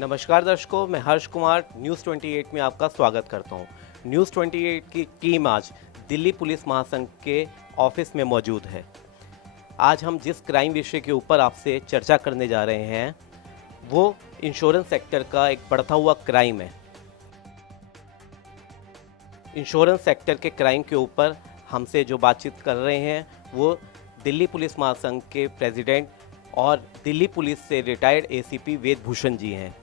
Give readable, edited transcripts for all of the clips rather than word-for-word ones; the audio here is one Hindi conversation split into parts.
नमस्कार दर्शकों, मैं हर्ष कुमार न्यूज़ 28 में आपका स्वागत करता हूं। न्यूज़ 28 की टीम आज दिल्ली पुलिस महासंघ के ऑफिस में मौजूद है। आज हम जिस क्राइम विषय के ऊपर आपसे चर्चा करने जा रहे हैं वो इंश्योरेंस सेक्टर का एक बढ़ता हुआ क्राइम है। इंश्योरेंस सेक्टर के क्राइम के ऊपर हमसे जो बातचीत कर रहे हैं वो दिल्ली पुलिस महासंघ के प्रेसिडेंट और दिल्ली पुलिस से रिटायर्ड एसीपी वेद भूषण जी हैं।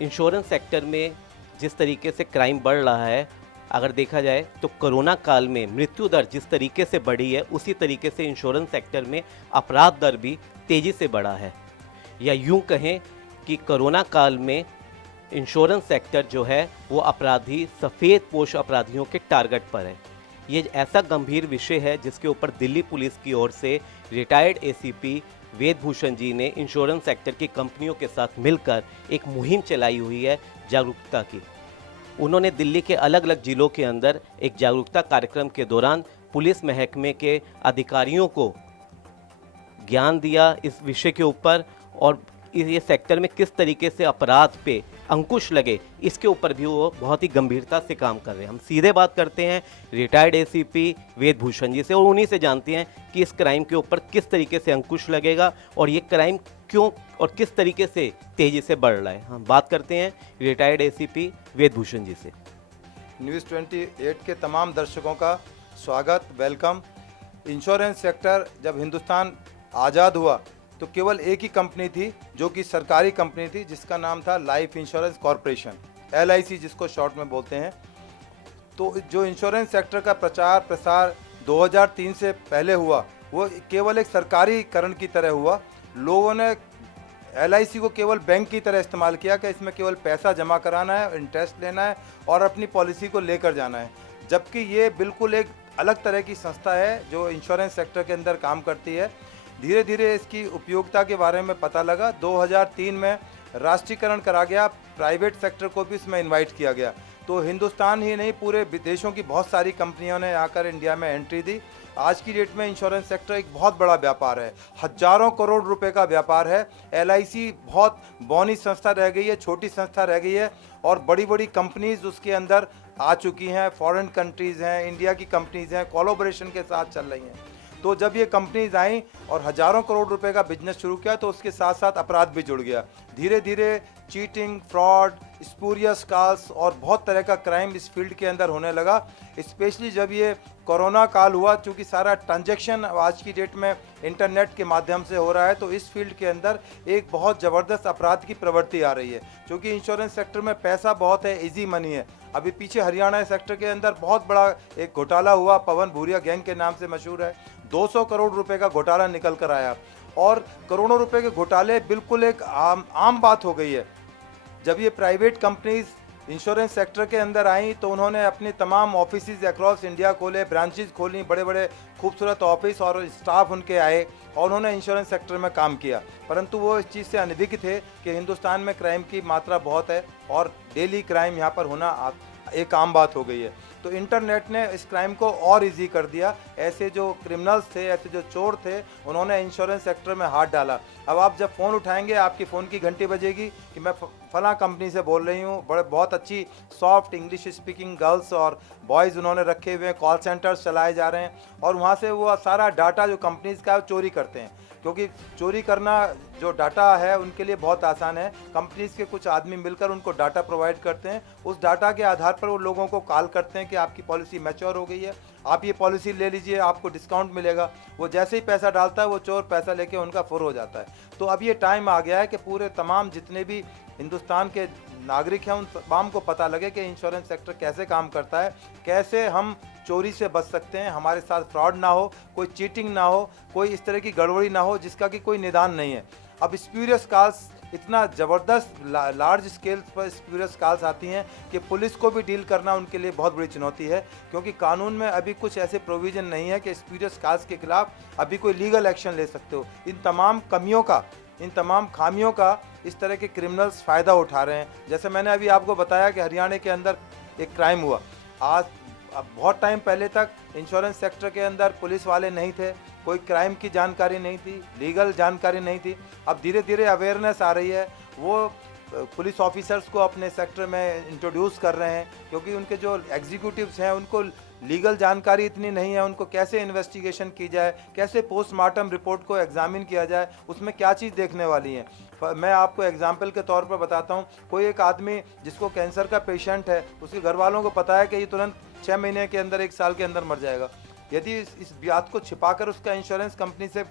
इंश्योरेंस सेक्टर में जिस तरीके से क्राइम बढ़ रहा है, अगर देखा जाए तो कोरोना काल में मृत्यु दर जिस तरीके से बढ़ी है उसी तरीके से इंश्योरेंस सेक्टर में अपराध दर भी तेज़ी से बढ़ा है। या यूं कहें कि कोरोना काल में इंश्योरेंस सेक्टर जो है वो अपराधी सफ़ेद पोश अपराधियों के टारगेट पर है। ये ऐसा गंभीर विषय है जिसके ऊपर दिल्ली पुलिस की ओर से रिटायर्ड एसीपी वेद भूषण जी ने इंश्योरेंस सेक्टर की कंपनियों के साथ मिलकर एक मुहिम चलाई हुई है जागरूकता की। उन्होंने दिल्ली के अलग अलग जिलों के अंदर एक जागरूकता कार्यक्रम के दौरान पुलिस महकमे के अधिकारियों को ज्ञान दिया इस विषय के ऊपर, और ये सेक्टर में किस तरीके से अपराध पे अंकुश लगे इसके ऊपर भी वो बहुत ही गंभीरता से काम कर रहे हैं। हम सीधे बात करते हैं रिटायर्ड एसीपी वेद भूषण जी से और उन्हीं से जानते हैं कि इस क्राइम के ऊपर किस तरीके से अंकुश लगेगा और ये क्राइम क्यों और किस तरीके से तेज़ी से बढ़ रहा है। हम बात करते हैं रिटायर्ड एसीपी वेद भूषण जी से। न्यूज़ 28 के तमाम दर्शकों का स्वागत, वेलकम। इंश्योरेंस सेक्टर जब हिंदुस्तान आज़ाद हुआ तो केवल एक ही कंपनी थी जो कि सरकारी कंपनी थी, जिसका नाम था लाइफ इंश्योरेंस कॉरपोरेशन, LIC जिसको शॉर्ट में बोलते हैं। तो जो इंश्योरेंस सेक्टर का प्रचार प्रसार 2003 से पहले हुआ वो केवल एक सरकारीकरण की तरह हुआ। लोगों ने LIC को केवल बैंक की तरह इस्तेमाल किया कि इसमें केवल पैसा जमा कराना है, इंटरेस्ट लेना है और अपनी पॉलिसी को लेकर जाना है, जबकि ये बिल्कुल एक अलग तरह की संस्था है जो इंश्योरेंस सेक्टर के अंदर काम करती है। धीरे धीरे इसकी उपयोगिता के बारे में पता लगा। 2003 में राष्ट्रीयकरण करा गया, प्राइवेट सेक्टर को भी इसमें इनवाइट किया गया। तो हिंदुस्तान ही नहीं, पूरे विदेशों की बहुत सारी कंपनियों ने आकर इंडिया में एंट्री दी। आज की डेट में इंश्योरेंस सेक्टर एक बहुत बड़ा व्यापार है, हजारों करोड़ रुपए का व्यापार है। LIC बहुत बौनी संस्था रह गई है, छोटी संस्था रह गई है और बड़ी बड़ी कंपनीज उसके अंदर आ चुकी हैं। फॉरेन कंट्रीज़ हैं, इंडिया की कंपनीज़ हैं, कोलैबोरेशन के साथ चल रही हैं। तो जब ये कंपनीज आई और हजारों करोड़ रुपए का बिजनेस शुरू किया तो उसके साथ साथ अपराध भी जुड़ गया। धीरे धीरे चीटिंग, फ्रॉड, स्पूरियस कॉल्स और बहुत तरह का क्राइम इस फील्ड के अंदर होने लगा। स्पेशली जब ये कोरोना काल हुआ, चूँकि सारा ट्रांजैक्शन आज की डेट में इंटरनेट के माध्यम से हो रहा है, तो इस फील्ड के अंदर एक बहुत ज़बरदस्त अपराध की प्रवृत्ति आ रही है। क्योंकि इंश्योरेंस सेक्टर में पैसा बहुत है, इजी मनी है। अभी पीछे हरियाणा सेक्टर के अंदर बहुत बड़ा एक घोटाला हुआ, पवन भूरिया गैंग के नाम से मशहूर है। 200 करोड़ रुपए का घोटाला निकल कर आया और करोड़ों रुपए के घोटाले बिल्कुल एक आम बात हो गई है। जब ये प्राइवेट कंपनीज इंश्योरेंस सेक्टर के अंदर आई तो उन्होंने अपने तमाम ऑफिसेज अक्रॉस इंडिया खोले, ब्रांचेज खोली, बड़े बड़े खूबसूरत ऑफिस और स्टाफ उनके आए और उन्होंने इंश्योरेंस सेक्टर में काम किया। परंतु वो इस चीज़ से अनभिज्ञ थे कि हिंदुस्तान में क्राइम की मात्रा बहुत है और डेली क्राइम यहाँ पर होना एक आम बात हो गई है। तो इंटरनेट ने इस क्राइम को और इजी कर दिया। ऐसे जो क्रिमिनल्स थे, ऐसे जो चोर थे, उन्होंने इंश्योरेंस सेक्टर में हाथ डाला। अब आप जब फ़ोन उठाएंगे आपकी फ़ोन की घंटी बजेगी कि मैं फलां कंपनी से बोल रही हूँ। बहुत अच्छी सॉफ्ट इंग्लिश स्पीकिंग गर्ल्स और बॉयज़ उन्होंने रखे हुए हैं, कॉल सेंटर्स चलाए जा रहे हैं और वहाँ से वो सारा डाटा जो कंपनीज़ का है चोरी करते हैं। क्योंकि चोरी करना जो डाटा है उनके लिए बहुत आसान है। कंपनीज के कुछ आदमी मिलकर उनको डाटा प्रोवाइड करते हैं। उस डाटा के आधार पर वो लोगों को कॉल करते हैं कि आपकी पॉलिसी मैच्योर हो गई है, आप ये पॉलिसी ले लीजिए, आपको डिस्काउंट मिलेगा। वो जैसे ही पैसा डालता है वो चोर पैसा लेके उनका फुर हो जाता है। तो अब ये टाइम आ गया है कि पूरे तमाम जितने भी हिंदुस्तान के नागरिक हैं उन तमाम को पता लगे कि इंश्योरेंस सेक्टर कैसे काम करता है, कैसे हम चोरी से बच सकते हैं, हमारे साथ फ्रॉड ना हो, कोई चीटिंग ना हो, कोई इस तरह की गड़बड़ी ना हो जिसका कि कोई निदान नहीं है। अब स्प्यूरियस कॉल्स इतना ज़बरदस्त लार्ज स्केल पर स्प्यूरियस कॉल्स आती हैं कि पुलिस को भी डील करना उनके लिए बहुत बड़ी चुनौती है। क्योंकि कानून में अभी कुछ ऐसे प्रोविज़न नहीं है कि स्प्यूरियस कॉल्स के खिलाफ अभी कोई लीगल एक्शन ले सकते हो। इन तमाम कमियों का, इन तमाम खामियों का इस तरह के क्रिमिनल्स फ़ायदा उठा रहे हैं। जैसे मैंने अभी आपको बताया कि हरियाणा के अंदर एक क्राइम हुआ। आज अब बहुत टाइम पहले तक इंश्योरेंस सेक्टर के अंदर पुलिस वाले नहीं थे, कोई क्राइम की जानकारी नहीं थी, लीगल जानकारी नहीं थी। अब धीरे धीरे अवेयरनेस आ रही है। वो पुलिस ऑफिसर्स को अपने सेक्टर में इंट्रोड्यूस कर रहे हैं, क्योंकि उनके जो एग्जीक्यूटिव्स हैं उनको लीगल जानकारी इतनी नहीं है, उनको कैसे इन्वेस्टिगेशन की जाए, कैसे पोस्टमार्टम रिपोर्ट को एग्जामिन किया जाए, उसमें क्या चीज़ देखने वाली है। मैं आपको एग्जाम्पल के तौर पर बताता हूँ। कोई एक आदमी जिसको कैंसर का पेशेंट है, उसके घर वालों को पता है कि ये तुरंत 6 महीने के अंदर, 1 साल के अंदर मर जाएगा। यदि इस बात को छिपाकर उसका इंश्योरेंस कंपनी से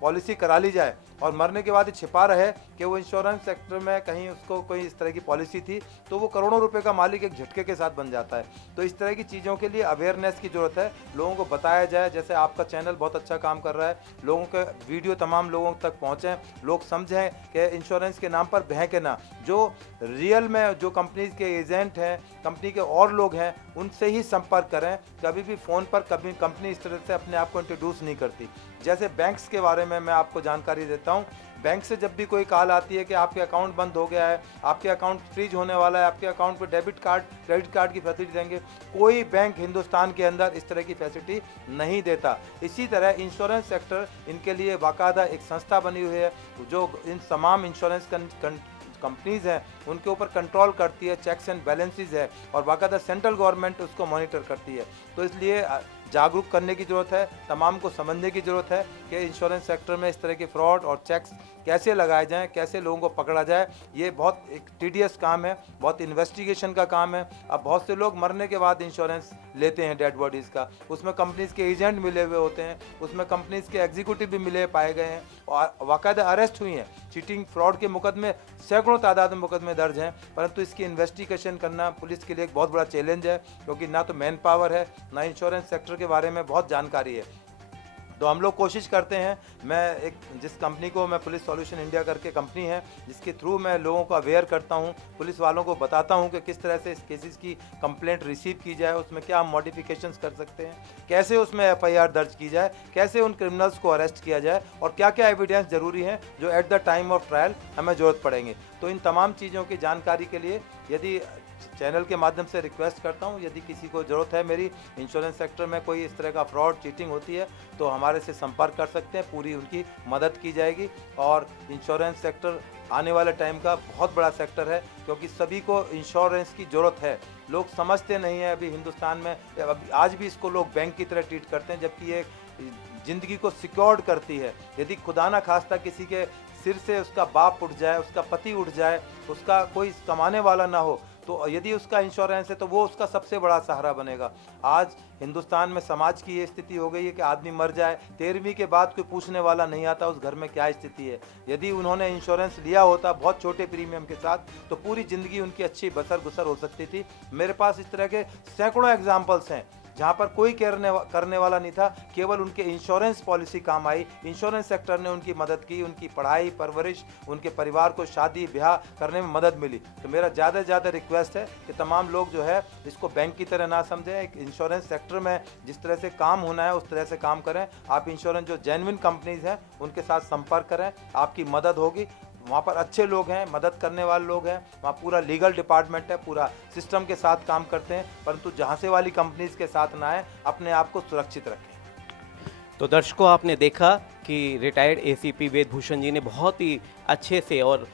पॉलिसी करा ली जाए और मरने के बाद ये छिपा रहे कि वो इंश्योरेंस सेक्टर में कहीं उसको कोई इस तरह की पॉलिसी थी, तो वो करोड़ों रुपए का मालिक एक झटके के साथ बन जाता है। तो इस तरह की चीज़ों के लिए अवेयरनेस की ज़रूरत है, लोगों को बताया जाए। जैसे आपका चैनल बहुत अच्छा काम कर रहा है, लोगों के वीडियो तमाम लोगों तक पहुँचें, लोग समझें कि इंश्योरेंस के नाम पर बहके ना। जो रियल में जो कंपनीज के एजेंट हैं, कंपनी के और लोग हैं, उनसे ही संपर्क करें। कभी भी फ़ोन पर कभी कंपनी इस तरह से अपने आप को इंट्रोड्यूस नहीं करती। जैसे बैंक्स के बारे में मैं आपको जानकारी देता हूँ। बैंक से जब भी कोई कॉल आती है कि आपके अकाउंट बंद हो गया है, आपके अकाउंट फ्रीज होने वाला है, आपके अकाउंट पर डेबिट कार्ड, क्रेडिट कार्ड की फैसिलिटी देंगे, कोई बैंक हिंदुस्तान के अंदर इस तरह की फैसिलिटी नहीं देता। इसी तरह इंश्योरेंस सेक्टर, इनके लिए बाकायदा एक संस्था बनी हुई है जो इन तमाम इंश्योरेंस कंपनीज हैं उनके ऊपर कंट्रोल करती है, चेक्स एंड बैलेंसेस है, और बाकायदा सेंट्रल गवर्नमेंट उसको मॉनिटर करती है। तो इसलिए जागरूक करने की ज़रूरत है, तमाम को समझने की ज़रूरत है कि इंश्योरेंस सेक्टर में इस तरह के फ्रॉड और चेक्स कैसे लगाए जाएं, कैसे लोगों को पकड़ा जाए। ये बहुत एक टीडियस काम है, बहुत इन्वेस्टिगेशन का काम है। अब बहुत से लोग मरने के बाद इंश्योरेंस लेते हैं डेड बॉडीज़ का, उसमें कंपनीज़ के एजेंट मिले हुए होते हैं, उसमें कंपनीज़ के एग्जीक्यूटिव भी मिले पाए गए हैं और बाकायदा अरेस्ट हुई हैं। चीटिंग फ्रॉड के मुकदमे सैकड़ों तादाद में मुकदमे दर्ज हैं, परंतु इसकी इन्वेस्टिगेशन करना पुलिस के लिए एक बहुत बड़ा चैलेंज है, क्योंकि ना तो मैन पावर है, ना इंश्योरेंस सेक्टर के बारे में बहुत जानकारी है। तो हम लोग कोशिश करते हैं, मैं जिस कंपनी को मैं पुलिस सॉल्यूशन इंडिया करके कंपनी है, जिसके थ्रू मैं लोगों को अवेयर करता हूं, पुलिस वालों को बताता हूं कि किस तरह से इस केसेस की कंप्लेंट रिसीव की जाए, उसमें क्या हम मॉडिफिकेशंस कर सकते हैं, कैसे उसमें FIR दर्ज की जाए, कैसे उन क्रिमिनल्स को अरेस्ट किया जाए, और क्या क्या एविडेंस ज़रूरी है जो at the time of trial हमें ज़रूरत पड़ेंगे। तो इन तमाम चीज़ों की जानकारी के लिए यदि चैनल के माध्यम से रिक्वेस्ट करता हूं, यदि किसी को ज़रूरत है मेरी इंश्योरेंस सेक्टर में कोई इस तरह का फ्रॉड चीटिंग होती है, तो हमारे से संपर्क कर सकते हैं, पूरी उनकी मदद की जाएगी। और इंश्योरेंस सेक्टर आने वाले टाइम का बहुत बड़ा सेक्टर है, क्योंकि सभी को इंश्योरेंस की ज़रूरत है। लोग समझते नहीं हैं अभी हिंदुस्तान में, आज भी इसको लोग बैंक की तरह ट्रीट करते हैं, जबकि ये ज़िंदगी को सिक्योर्ड करती है। यदि खुदा ना खास्ता किसी के सिर से उसका बाप उठ जाए, उसका पति उठ जाए, उसका कोई कमाने वाला ना हो, तो यदि उसका इंश्योरेंस है तो वो उसका सबसे बड़ा सहारा बनेगा। आज हिंदुस्तान में समाज की ये स्थिति हो गई है कि आदमी मर जाए, 13वीं के बाद कोई पूछने वाला नहीं आता उस घर में क्या स्थिति है। यदि उन्होंने इंश्योरेंस लिया होता बहुत छोटे प्रीमियम के साथ, तो पूरी ज़िंदगी उनकी अच्छी बसर गुसर हो सकती थी। मेरे पास इस तरह के सैकड़ों एग्जाम्पल्स हैं जहाँ पर कोई करने वाला नहीं था, केवल उनके इंश्योरेंस पॉलिसी काम आई, इंश्योरेंस सेक्टर ने उनकी मदद की, उनकी पढ़ाई परवरिश, उनके परिवार को शादी ब्याह करने में मदद मिली। तो मेरा ज़्यादा से ज़्यादा रिक्वेस्ट है कि तमाम लोग जो है इसको बैंक की तरह ना समझें, एक इंश्योरेंस सेक्टर में जिस तरह से काम होना है उस तरह से काम करें। आप इंश्योरेंस जो जेन्युइन कंपनीज हैं उनके साथ संपर्क करें, आपकी मदद होगी। वहाँ पर अच्छे लोग हैं, मदद करने वाले लोग हैं, वहाँ पूरा लीगल डिपार्टमेंट है, पूरा सिस्टम के साथ काम करते हैं, परंतु झांसे वाली कंपनीज के साथ ना आए, अपने आप को सुरक्षित रखें। तो दर्शकों, आपने देखा कि रिटायर्ड ACP वेद भूषण जी ने बहुत ही अच्छे से और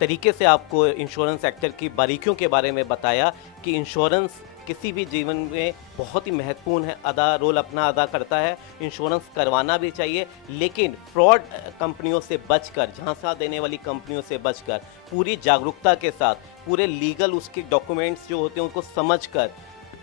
तरीके से आपको इंश्योरेंस सेक्टर की बारीकियों के बारे में बताया कि इंश्योरेंस किसी भी जीवन में बहुत ही महत्वपूर्ण है, रोल अपना अदा करता है। इंश्योरेंस करवाना भी चाहिए, लेकिन फ्रॉड कंपनियों से बचकर, झांसा देने वाली कंपनियों से बचकर, पूरी जागरूकता के साथ, पूरे लीगल उसके डॉक्यूमेंट्स जो होते हैं उनको समझकर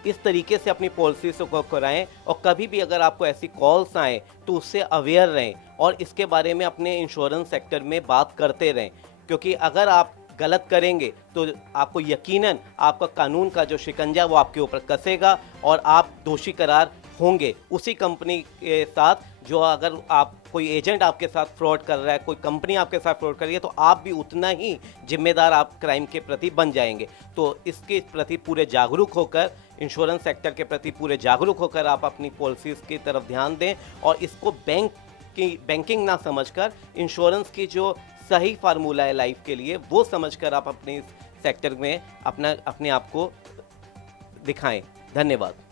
इस तरीके से अपनी पॉलिसी को कराएं। और कभी भी अगर आपको ऐसी कॉल्स आएँ तो उससे अवेयर रहें और इसके बारे में अपने इंश्योरेंस सेक्टर में बात करते रहें, क्योंकि अगर आप गलत करेंगे तो आपको यकीनन आपका कानून का जो शिकंजा वो आपके ऊपर कसेगा और आप दोषी करार होंगे उसी कंपनी के साथ, जो अगर आप कोई एजेंट आपके साथ फ्रॉड कर रहा है, कोई कंपनी आपके साथ फ्रॉड कर रही है, तो आप भी उतना ही जिम्मेदार आप क्राइम के प्रति बन जाएंगे। तो इसके प्रति पूरे जागरूक होकर, इंश्योरेंस सेक्टर के प्रति पूरे जागरूक होकर आप अपनी पॉलिसीज़ की तरफ ध्यान दें और इसको बैंकिंग ना समझकर इंश्योरेंस की जो सही फार्मूला है लाइफ के लिए वो समझकर आप अपने सेक्टर में अपने आप को दिखाएं। धन्यवाद।